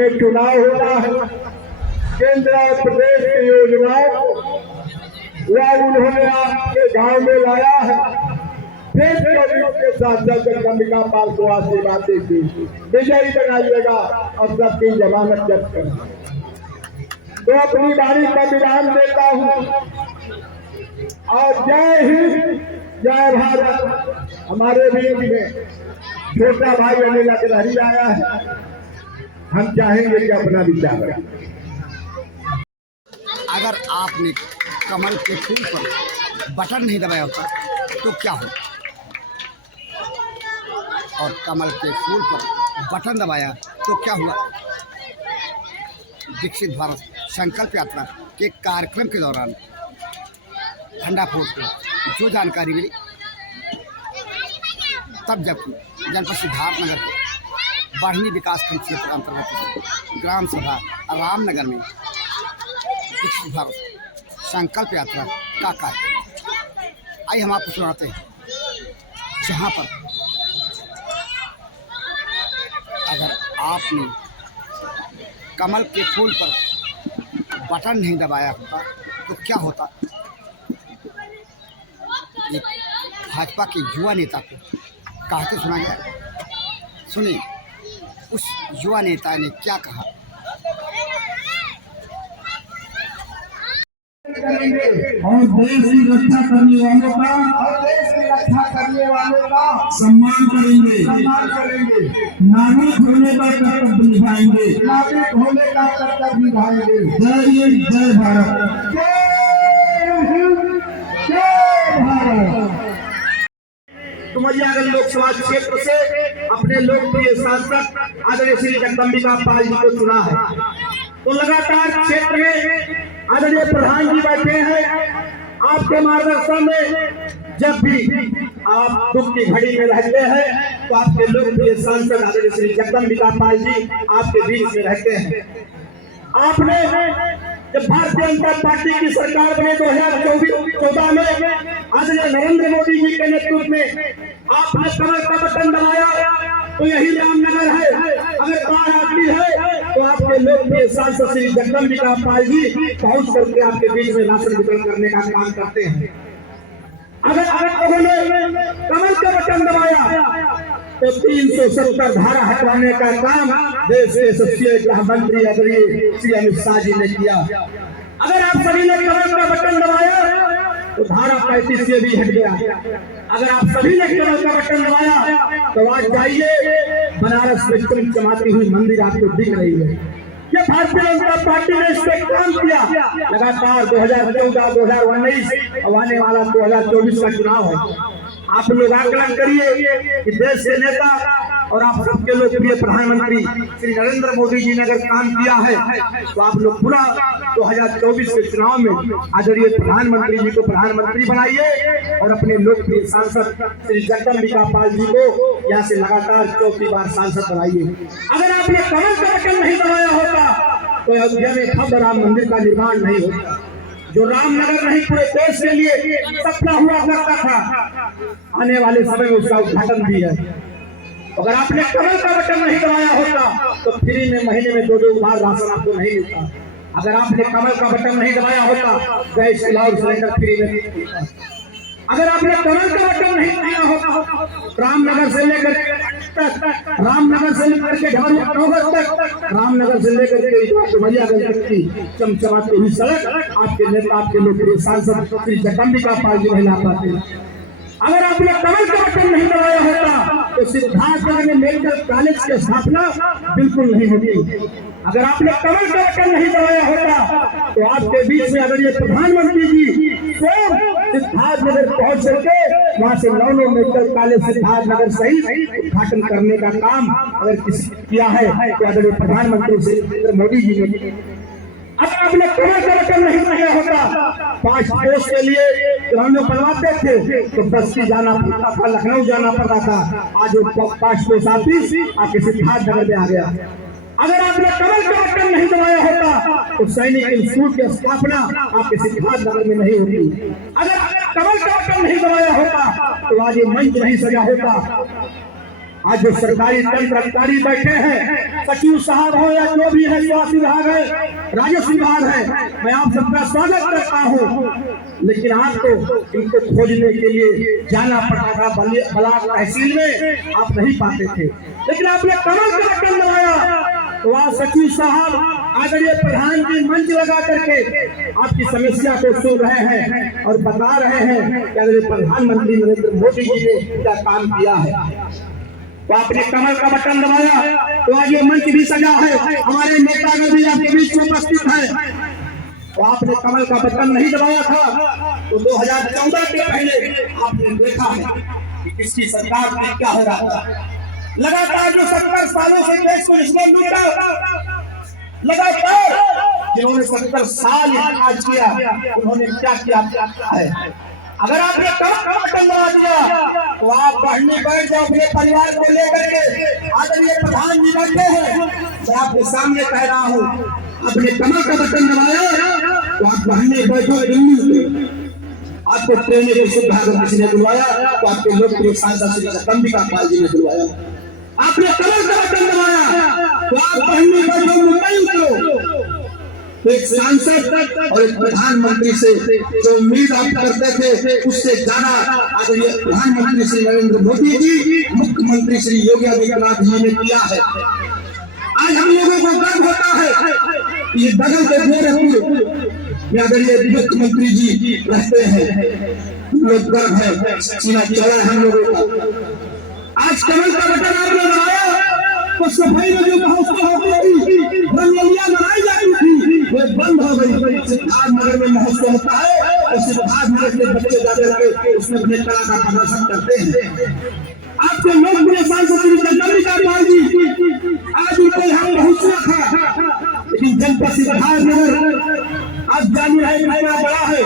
में चुनाव हो रहा है, केंद्र और प्रदेश की योजनाओं को वह उन्होंने आपके गांव में लाया है। फिर कभी के सांसद जगदम्बिका पाल को आशीर्वाद देगी, विजयी बनाइएगा और सबकी जमानत जब्त करें। तो अपनी बारी का विराम देता हूँ और जय हिंद जय भारत। हमारे बीच में छोटा भाई अनिल अग्रहरी आया है, हम चाहेंगे कि अपना विचार रखें। अगर आपने कमल के फूल पर बटन नहीं दबाया होता तो क्या हो, और कमल के फूल पर बटन दबाया तो क्या हुआ। विकसित भारत संकल्प यात्रा के कार्यक्रम के दौरान भंडारपुर को जो जानकारी मिली, तब जबकि जनपद सिद्धार्थनगर के बढ़नी विकासखंड क्षेत्र अंतर्गत ग्राम सभा रामनगर में विकसित भारत संकल्प यात्रा का कार्यक्रम, आइए हम आपको सुनाते हैं। जहाँ पर अगर आपने कमल के फूल पर बटन नहीं दबाया होता तो क्या होता। एक भाजपा के युवा नेता को कहते सुना गया, सुनिए उस युवा नेता ने क्या कहा। और देश की रक्षा करने वालों का सम्मान करेंगे। नागरिक होने का कर्तव्य निभाएंगे। जय हिंद जय भारत। डुमरियागंज लोकसभा क्षेत्र से अपने लोकप्रिय सांसद आदरणीय श्री जगदम्बिका पाल जी को चुना है। तो लगातार क्षेत्र में आदरणीय प्रधान जी बैठे हैं। आपके मार्गदर्शन में जब भी आप दुख की घड़ी में रहते हैं तो आपके लोकप्रिय सांसद आदरणीय श्री जगदम्बिका पाल जी आपके बीच में रहते हैं। आपने जब भारतीय जनता पार्टी की सरकार बने 2014 में आदरणीय नरेंद्र मोदी जी के नेतृत्व में आपने कमल का बटन दबाया तो यही रामनगर है। अगर बाढ़ आती है तो आपके लोकप्रिय सांसद श्री जगदम्बिका पाल जी पहुंच करके आपके बीच में राशन वितरण करने का काम करते हैं। अगर उन्होंने कमल का बटन दबाया तो 370 धारा हटवाने का काम देश के यशस्वी गृह मंत्री आदरणीय श्री अमित शाह जी ने किया। अगर आप सभी ने कमल का बटन दबाया तो धारा 35 से भी हट गया। अगर आप सभी ने कमल का बटन दबाया तो आज जाइए, बनारस में चमचमाती हुई मंदिर आपको दिख रही है। ये भारतीय जनता पार्टी ने इस पे काम किया। लगातार 2014, 2019 और आने वाला 2024 का चुनाव है। आप लोग आकलन करिए कि देश के नेता और आप सबके लोकप्रिय प्रधानमंत्री श्री नरेंद्र मोदी जी ने अगर काम किया है तो आप लोग पूरा 2024 के चुनाव में आदरणीय प्रधानमंत्री जी को प्रधानमंत्री बनाइए और अपने लोकप्रिय सांसद श्री जगदम्बिका पाल जी को यहाँ से लगातार 4थी बार सांसद बनाइए। अगर आपने कमल का बटन नहीं दबाया होता तो अयोध्या में भव्य राम मंदिर का निर्माण नहीं होता। जो रामनगर नहीं पूरे देश के लिए सपना हुआ करता था, आने वाले समय में उसका उद्घाटन भी है। अगर आपने कमल का बटन नहीं दबाया होता तो फ्री में महीने में 2-2 बार राशन आपको नहीं मिलता। अगर आपने कमल का बटन नहीं दबाया होता गैस चूल्हा और सिलेंडर फ्री में नहीं मिलता। अगर आपने कमल का बटन नहीं दबाया होता रामनगर से लेकर के ढमरुआ तक, रामनगर से लेकर के डुमरियागंज तक की चमचमाती हुई सड़क आपके नेता आपके लोकप्रिय सांसद श्री जगदम्बिका पाल जी नहीं ला पाते। अगर आपने कमल का बटन नहीं दबाया होता तो सिद्धार्थनगर में मेडिकल कॉलेज की स्थापना बिल्कुल नहीं होती। अगर आपने कमल का बटन नहीं दबाया होता तो आपके बीच में आदरणीय प्रधानमंत्री जी स्वयं सिद्धार्थनगर पहुंच करके वहां से 9 मेडिकल कॉलेज सिद्धार्थनगर सहित उद्घाटन करने का काम अगर किसी किया है तो आदरणीय प्रधानमंत्री श्री नरेंद्र मोदी जी ने। अगर आपने कमल का बटन नहीं दबाया होता 5 पोस्ट के लिए हम लोग बनवाते थे तो बस्ती जाना पड़ता था, लखनऊ जाना पड़ता था। आज वो 5 पोस्ट ऑफिस आपके सिद्धार्थनगर में आ गया। अगर आपने कमल का बटन नहीं दबाया होता तो सैनिक इंस्टीट्यूट की स्थापना आपके सिद्धार्थनगर में नहीं होती। अगर कमल का बटन नहीं दबाया होता तो आज ये मंच नहीं सजा होता। आज जो सरकारी तंत्र अधिकारी बैठे हैं, सचिव साहब हो या जो भी है, स्वास्थ्य विभाग है, राजस्व विभाग है, मैं आप सबका स्वागत करता हूँ। लेकिन आपको इनको खोजने के लिए जाना पड़ता था ब्लॉक तहसील में, आप नहीं पाते थे। लेकिन आपने कमल का बटन दबाया तो आज सचिव साहब आदरणीय प्रधान जी मंच लगा करके आपकी समस्या को सुन रहे हैं और बता रहे हैं कि आदरणीय प्रधानमंत्री नरेंद्र मोदी जी ने क्या काम किया है। तो आपने कमल का बटन दबाया तो आज ये मंच भी सजा है, हमारे नेता भी आपके बीच में उपस्थित है। तो आपने कमल का बटन नहीं दबाया था तो 2014 के पहले आपने देखा है कि किसकी सरकार में क्या हो रहा था। लगातार जो 70 सालों से देश को इसमें लूटा, लगातार जिन्होंने 70 साल राज किया, उन्होंने क्या किया है। अगर आपने कमल का बटन दबा दिया तो आप बढ़ने बैठ जाओ अपने परिवार को लेकर के। आदरणीय प्रधान जी बैठे हैं, मैं आपके सामने कह रहा हूँ, आपने कमल का बटन दबाया तो आप बढ़ने बैठो दिल्ली। आपको ट्रेन की सुविधा अगर किसी ने बुलवाया तो आपके लोकप्रिय सांसद श्री जगदम्बिका पाल जी ने बुलवाया। आपने कमल का बटन दबाया तो आप बढ़ने बैठो मुंबई उतरो। तो एक सांसद और एक प्रधानमंत्री से जो उम्मीद आप करते थे उससे ज्यादा आदरणीय प्रधानमंत्री श्री नरेंद्र मोदी जी, मुख्यमंत्री श्री योगी आदित्यनाथ जी ने किया है। आज हम लोगों को गर्व होता है, ये बगल के गोरखपुर आदरणीय मुख्यमंत्री जी रहते हैं, लोग गर्व है, सीना चौड़ा है हम लोगों का। आज कमल का बटन आपने दबाया तो सफाई में जो महोत्सव होती थी, रंगोलियां बनाई जाती थी, वो बंद हो गई। सिद्धार्थनगर में महोत्सव होता है और सिद्धार्थनगर के बच्चे जाते रहे उसमें अपने कला का प्रदर्शन करते हैं। आपके लोकप्रिय सांसद श्री जगदम्बिका पाल जी, आज उनको यहाँ पहुंचना था, लेकिन जनपद सिद्धार्थनगर आज जानी है कितना बड़ा है,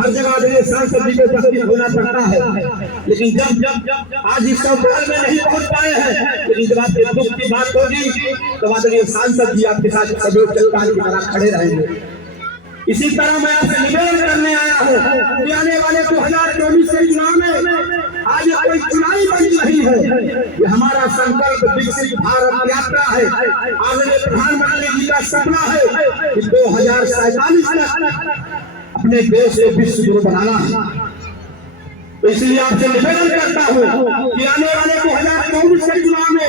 हर जगह सांसद जी को उपस्थित होना पड़ता है। लेकिन जब आज इस शहर में नहीं पहुंच पाए हैं, लेकिन जब आपके दुख की बात होगी तो आदरणीय सांसद जी आपके साथ सदैव चट्टान की तरह खड़े रहेंगे। इसी तरह मैं आपसे निवेदन करने आया हूँ कि आने वाले 2024 के चुनाव में आज कोई चुनावी मंच नहीं है, ये हमारा संकल्प विकसित भारत यात्रा है। आदरणीय प्रधानमंत्री जी का सपना है कि 2047 तक अपने देश को विश्व गुरु बनाना है। तो इसलिए आपसे निवेदन करता हूँ कि आने वाले 2024 के चुनाव में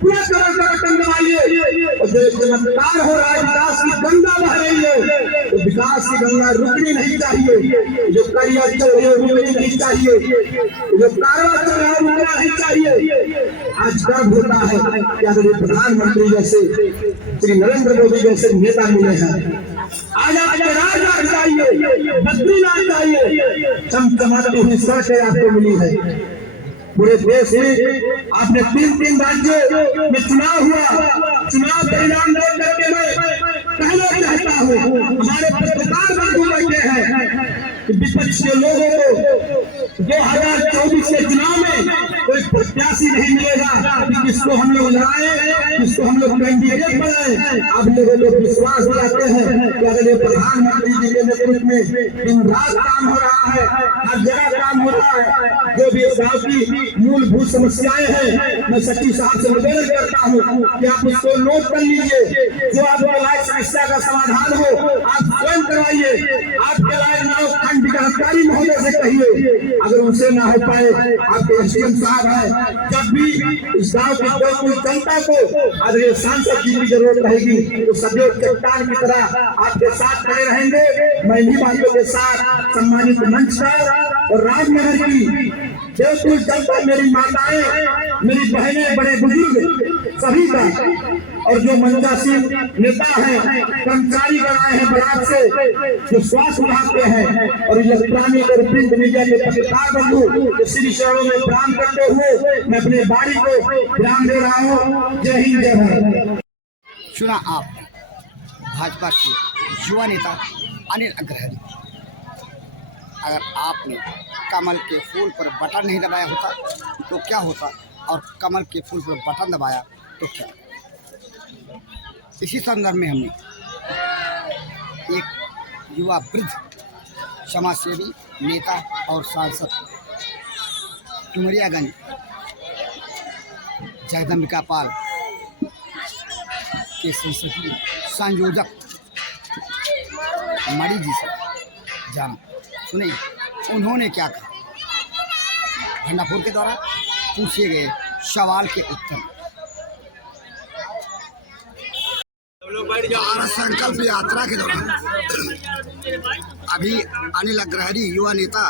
पूरा कमल का बटन दबाइए और जो चमत्कार हो रहा है, विकास की गंगा बह रही है, तो विकास की गंगा रुकनी नहीं चाहिए। जो करिया चल रही है रुकनी नहीं चाहिए, जो कारवा चल रहा है रुकना नहीं चाहिए। आज गर्व होता है कि आदरणीय प्रधानमंत्री जैसे श्री नरेंद्र मोदी जैसे नेता मिले हैं। आज आपके राज आना चाहिए, बद्रीनाथ चाहिए, चमचमाती हुई सड़कें आपको मिली है। पूरे देश में आपने 3 राज्यों में चुनाव हुआ, चुनाव परिणाम देख करके मैं कहना चाहता हूँ, हमारे पत्रकार बंधु बैठे हैं कि विपक्ष के लोगों को 2024 के चुनाव में कोई प्रत्याशी नहीं मिलेगा कि किसको हम लोग लड़ाए, किसको हम लोग कैंडिडेट बनाए। आप लोगों को विश्वास दिलाते हैं कि अगले प्रधानमंत्री जी के नेतृत्व में दिन रात काम हो रहा है, हर जगह काम हो रहा है। जो भी गाँव की मूलभूत समस्याएं हैं, मैं सचिव साहब से निवेदन करता हूँ कि आप उसको नोट कर लीजिए। जो आपके लायक समस्या का समाधान हो आप स्वयं करवाइए। आपके लायक ना हो खंड विकासकारी महोदय से कहिए, अगर उनसे ना हो पाए आपके एसडीएम साहब है। जब भी इस गाँव की कोई जनता को आदरणीय सांसद जी की जरूरत रहेगी तो सदैव चट्टान की तरह आपके साथ खड़े रहेंगे। मैं इन्हीं बातों के साथ सम्मानित मंच का और रामनगर की देवपुर जनता, मेरी माताएं, मेरी बहनें, बड़े बुजुर्ग सभी का, और जो मंचासीन नेता हैं, कर्मचारी बनाए हैं बरात से, जो स्वास्थ्य विभाग के हैं और इलेक्ट्रॉनिक और प्रिंट मीडिया के पत्रकार बंधु, श्री चरणों में प्रणाम करते हुए मैं अपने बारी को विराम दे रहा हूँ। जय हिंद, जय भारत। सुना आप भाजपा के युवा नेता अनिल अग्रहरी। अगर आपने कमल के फूल पर बटन नहीं दबाया होता तो क्या होता, और कमल के फूल पर बटन दबाया तो क्या। इसी संदर्भ में हमने एक युवा वृद्ध समाजसेवी नेता और सांसद डुमरियागंज जगदम्बिका पाल के संसदीय संयोजक मणि जी से जाना सुने उन्होंने क्या कहा। भंडापुर के द्वारा पूछे गए सवाल के उत्तर। भारत संकल्प यात्रा के दौरान अभी अनिल अग्रहरी युवा नेता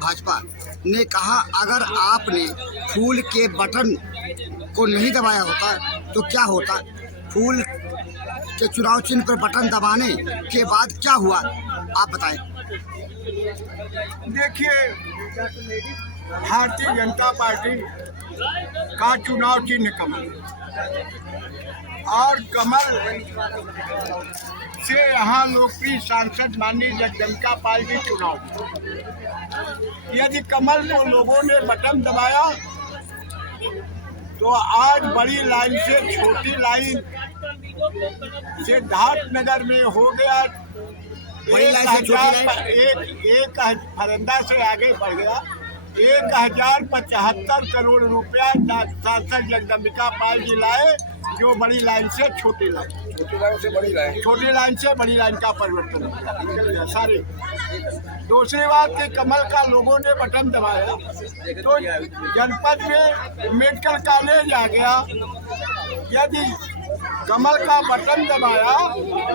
भाजपा ने कहा, अगर आपने फूल के बटन को नहीं दबाया होता तो क्या होता। फूल के चुनाव चिन्ह पर बटन दबाने के बाद क्या हुआ, आप बताएं। देखिए, भारतीय जनता पार्टी का चुनाव चिन्ह कमल और कमल से यहाँ लोकप्रिय सांसद माननीय जगदम्बिका पाल जी चुनाव। यदि कमल को लोगों ने बटन दबाया तो आज बड़ी लाइन से छोटी लाइन सिद्धार्थनगर में हो गया, एक फरंदा से आगे बढ़ गया। 1075 करोड़ रुपया सांसद जगदम्बिका पाल जी लाए, जो बड़ी लाइन से छोटी लाइन से बड़ी लाइन का परिवर्तन हुआ सारे। दूसरी बात कि कमल का लोगों ने बटन दबाया तो जनपद में मेडिकल कॉलेज आ गया। यदि कमल का बटन दबाया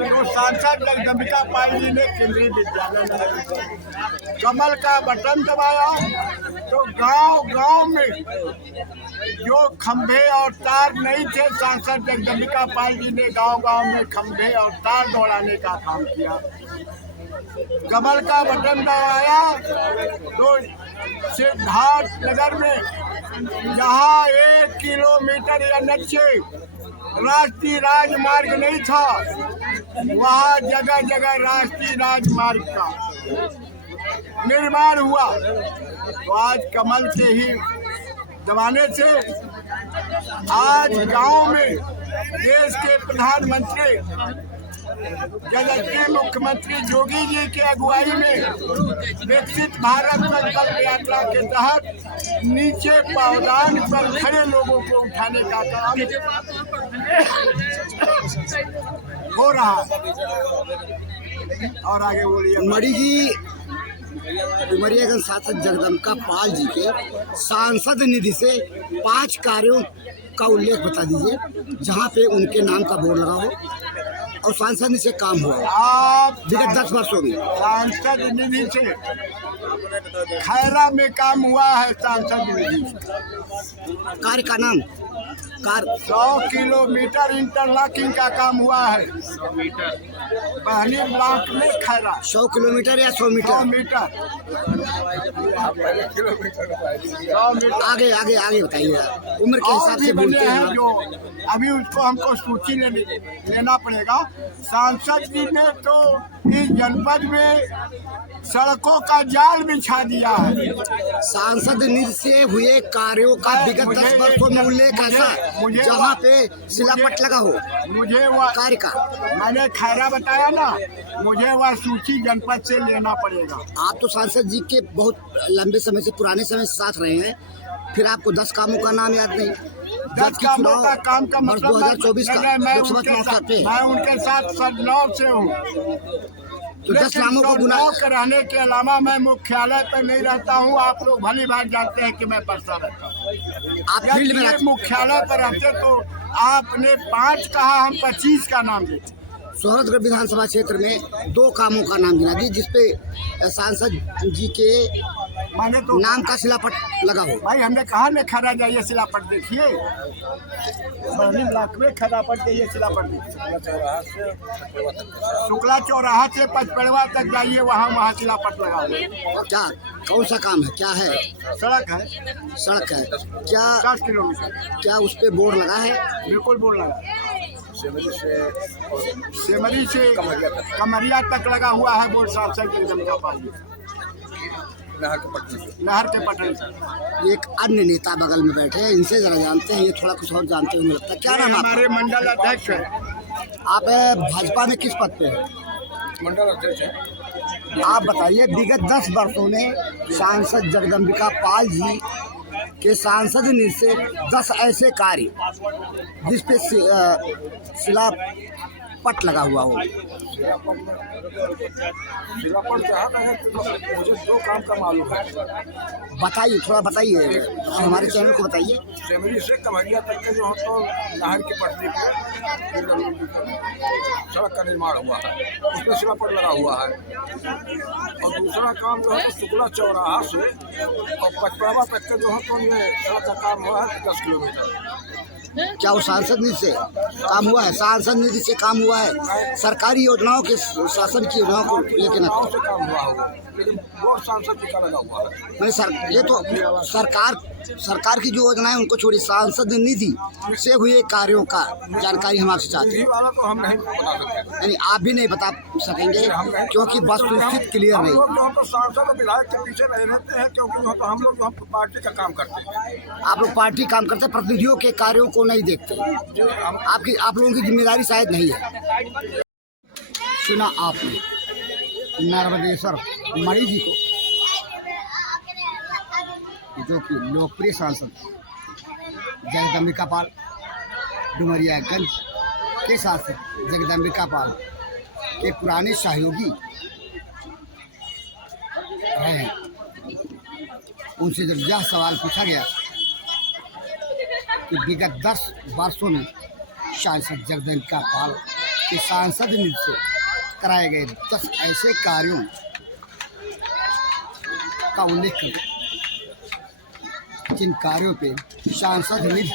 तो सांसद जगदम्बिका पाल जी ने केंद्रीय विद्यालय में, कमल का बटन दबाया तो गांव में जो खंभे और तार नहीं थे, सांसद जगदम्बिका पाल जी ने गांव में खंभे और तार दौड़ाने का काम किया। कमल का बटन दबाया तो सिद्धार्थनगर में जहाँ 1 किलोमीटर या नीचे राष्ट्रीय राजमार्ग नहीं था, वहाँ जगह जगह राष्ट्रीय राजमार्ग का निर्माण हुआ। तो आज कमल के ही दबाने से आज गांव में देश के प्रधानमंत्री जगत मुख्यमंत्री योगी जी की अगुवाई में विकसित भारत संकल्प यात्रा के तहत नीचे पावदान पर खड़े लोगों को उठाने का काम हो रहा है। और आगे बोलिए। मणि जी, उमरियागंज सांसद जगदम्बिका पाल जी के सांसद निधि से 5 कार्यों का उल्लेख बता दीजिए जहां पे उनके नाम का बोर्ड लगा हो और सांसद निधि से काम हुआ आप विगत 10 वर्षों में। सांसद निधि से खैरा में काम हुआ है। सांसद निधि कार्य का नाम 100 किलोमीटर इंटरलॉकिंग का काम हुआ है। बहनी ब्लॉक में खैरा 100 किलोमीटर या 100 मीटर 100 मीटर आगे आगे आगे बताइए। उम्र के हिसाब से बोलते हैं हैं जो अभी उसको हमको सूची लेना पड़ेगा। सांसद जी ने तो इस जनपद में सड़कों का जाल बिछा दिया है। सांसद निधि से हुए कार्यों का विगत 10 वर्षों में उल्लेख ऐसा जहाँ पे शिलापट लगा हो मुझे वह कार्य का। मैंने खैरा बताया ना, मुझे वह सूची जनपद से लेना पड़ेगा। आप तो सांसद जी के बहुत लंबे समय से पुराने समय से साथ रहे हैं, फिर आपको 10 कामों का नाम याद नहीं। 10 कामों का काम का मतलब 2024 का लोकसभा चुनाव पे मैं उनके साथ सदनौर से हूँ। तो 10 नामों को गुना रहने के अलावा मैं मुख्यालय पर नहीं रहता हूँ। आप लोग भली बात जानते हैं कि मैं परसा रहता हूँ। आप फील्ड में मुख्यालय पर रहते तो आपने 5 कहा, हम 25 का नाम देते। सोहरतगढ़ विधानसभा क्षेत्र में 2 कामों का नाम गिना दी जिसपे सांसद जी के मैंने तो नाम का शिलापट लगा हो। भाई हमने कहा न खैरा जाइए शिलापट देखिए, बहनी ब्लॉक में खैरापट जाइए शिलापट देखिए। शुक्ला चौराहा से पचपेड़वा तक जाइए, वहाँ शिलापट लगा हुआ। क्या कौन सा काम है, क्या है? सड़क है। सड़क है क्या? 60 किलोमीटर। क्या उस पे बोर्ड लगा है? बिल्कुल बोर्ड लगा। सेमरी से कमरिया तक लगा हुआ है बोर्ड। सांसद जगदम्बिका पाल जी नहर के पटन से। एक अन्य नेता बगल में बैठे हैं, इनसे जरा जानते हैं, ये थोड़ा कुछ और जानते हैं लगता है। क्या नाम हमारे मंडल अध्यक्ष है। आप भाजपा में किस पद पे हैं? मंडल अध्यक्ष है। आप बताइए, विगत 10 वर्षों में सांसद जगदम्बिका पाल जी कि सांसद निधि से 10 ऐसे कार्य जिस पे शिला पट लगा हुआ हो। मुझे 2 काम का मालूम है। बताइए, थोड़ा बताइए, हमारे चैनल को बताइए। सेमरी से कमरिया तक के जो है तो नहर की पटरी पे सड़क का निर्माण हुआ है, उसमें शिलापट लगा हुआ है। और दूसरा काम जो है शुक्ला चौराहा से और पचपड़वा तक के जो है तो ये सड़क का काम हुआ है 10 किलोमीटर। क्या वो सांसद निधि से काम हुआ है? सांसद निधि से काम हुआ है? सरकारी योजनाओं के, शासन की योजनाओं को लेकर गाँव से काम हुआ होगा, लेकिन बोर्ड सांसद जी का लगा हुआ है। मैंने ये तो सरकार की जो योजनाएं उनको छोड़ी, सांसद निधि से हुए कार्यों का जानकारी हम आपसे चाहते निधि हैं। वाला तो हम नहीं बता सकते। यानी आप भी नहीं बता सकेंगे क्योंकि वस्तुस्थिति क्लियर हम नहीं। लोग जो हम तो सांसद और विधायक के पीछे नहीं रहते हैं, क्योंकि जो तो हम लोग जो हम पार्टी का काम करते हैं। आप लोग पार्टी काम करते हैं, प्रतिनिधियों के कार्यों को नहीं देखते। आप लोगों की जिम्मेदारी शायद नहीं है। सुना आपने नर्मदेश्वर मणि जी को, जो कि लोकप्रिय सांसद जगदम्बिका पाल डुमरियागंज के सांसद जगदम्बिका पाल के पुराने सहयोगी रहे हैं। उनसे जब यह सवाल पूछा गया कि विगत 10 वर्षों में सांसद जगदम्बिका पाल के सांसद निधि से कराए गए 10 ऐसे कार्यों का उल्लेख करें जिन कार्यों पे सांसद निधि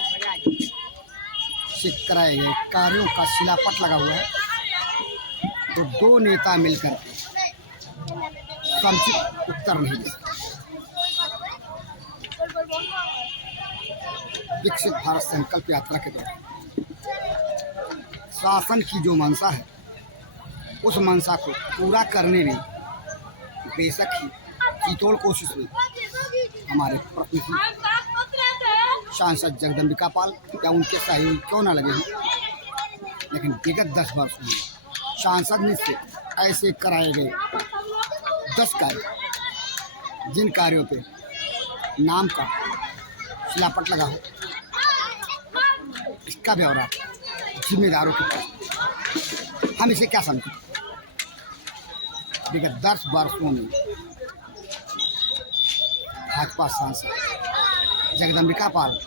से कराए गए कार्यों का शिलापट लगा हुआ है, तो 2 नेता मिलकर समुचित उत्तर नहीं दे सकते। विकसित भारत संकल्प यात्रा के दौरान शासन की जो मंशा है, उस मंशा को पूरा करने में बेशक ही जीतोड़ कोशिश हुई। हमारे प्रतिनिधि सांसद जगदम्बिका पाल या उनके सहयोगी क्यों न लगे हों, लेकिन विगत 10 वर्ष में सांसद निधि से ऐसे कराए गए 10 कार्य, जिन कार्यों पे नाम का शिलापट लगा हो, इसका ब्यौरा जिम्मेदारों के पास। हम इसे क्या समझें? विगत 10 वर्षों में भाजपा सांसद जगदम्बिका पाल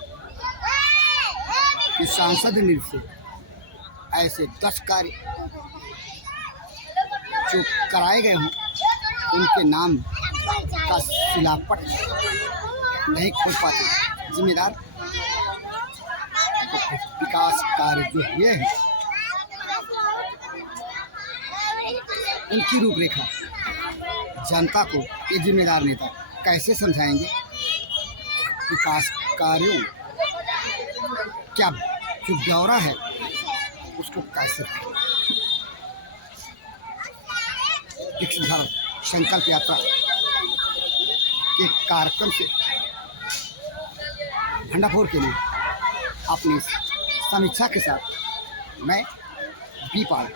के सांसद निधि से ऐसे 10 कार्य जो कराए गए हों, उनके नाम का शिलापट नहीं खोल पाते जिम्मेदार। विकास कार्य जो हुए हैं, उनकी रूपरेखा जनता को ये जिम्मेदार नेता कैसे समझाएंगे? विकास कार्यों क्या जो ब्यौरा है उसको कैसे विकसित भारत संकल्प यात्रा के कार्यक्रम से भंडाफोर के लिए अपनी समीक्षा के साथ मैं बी पाल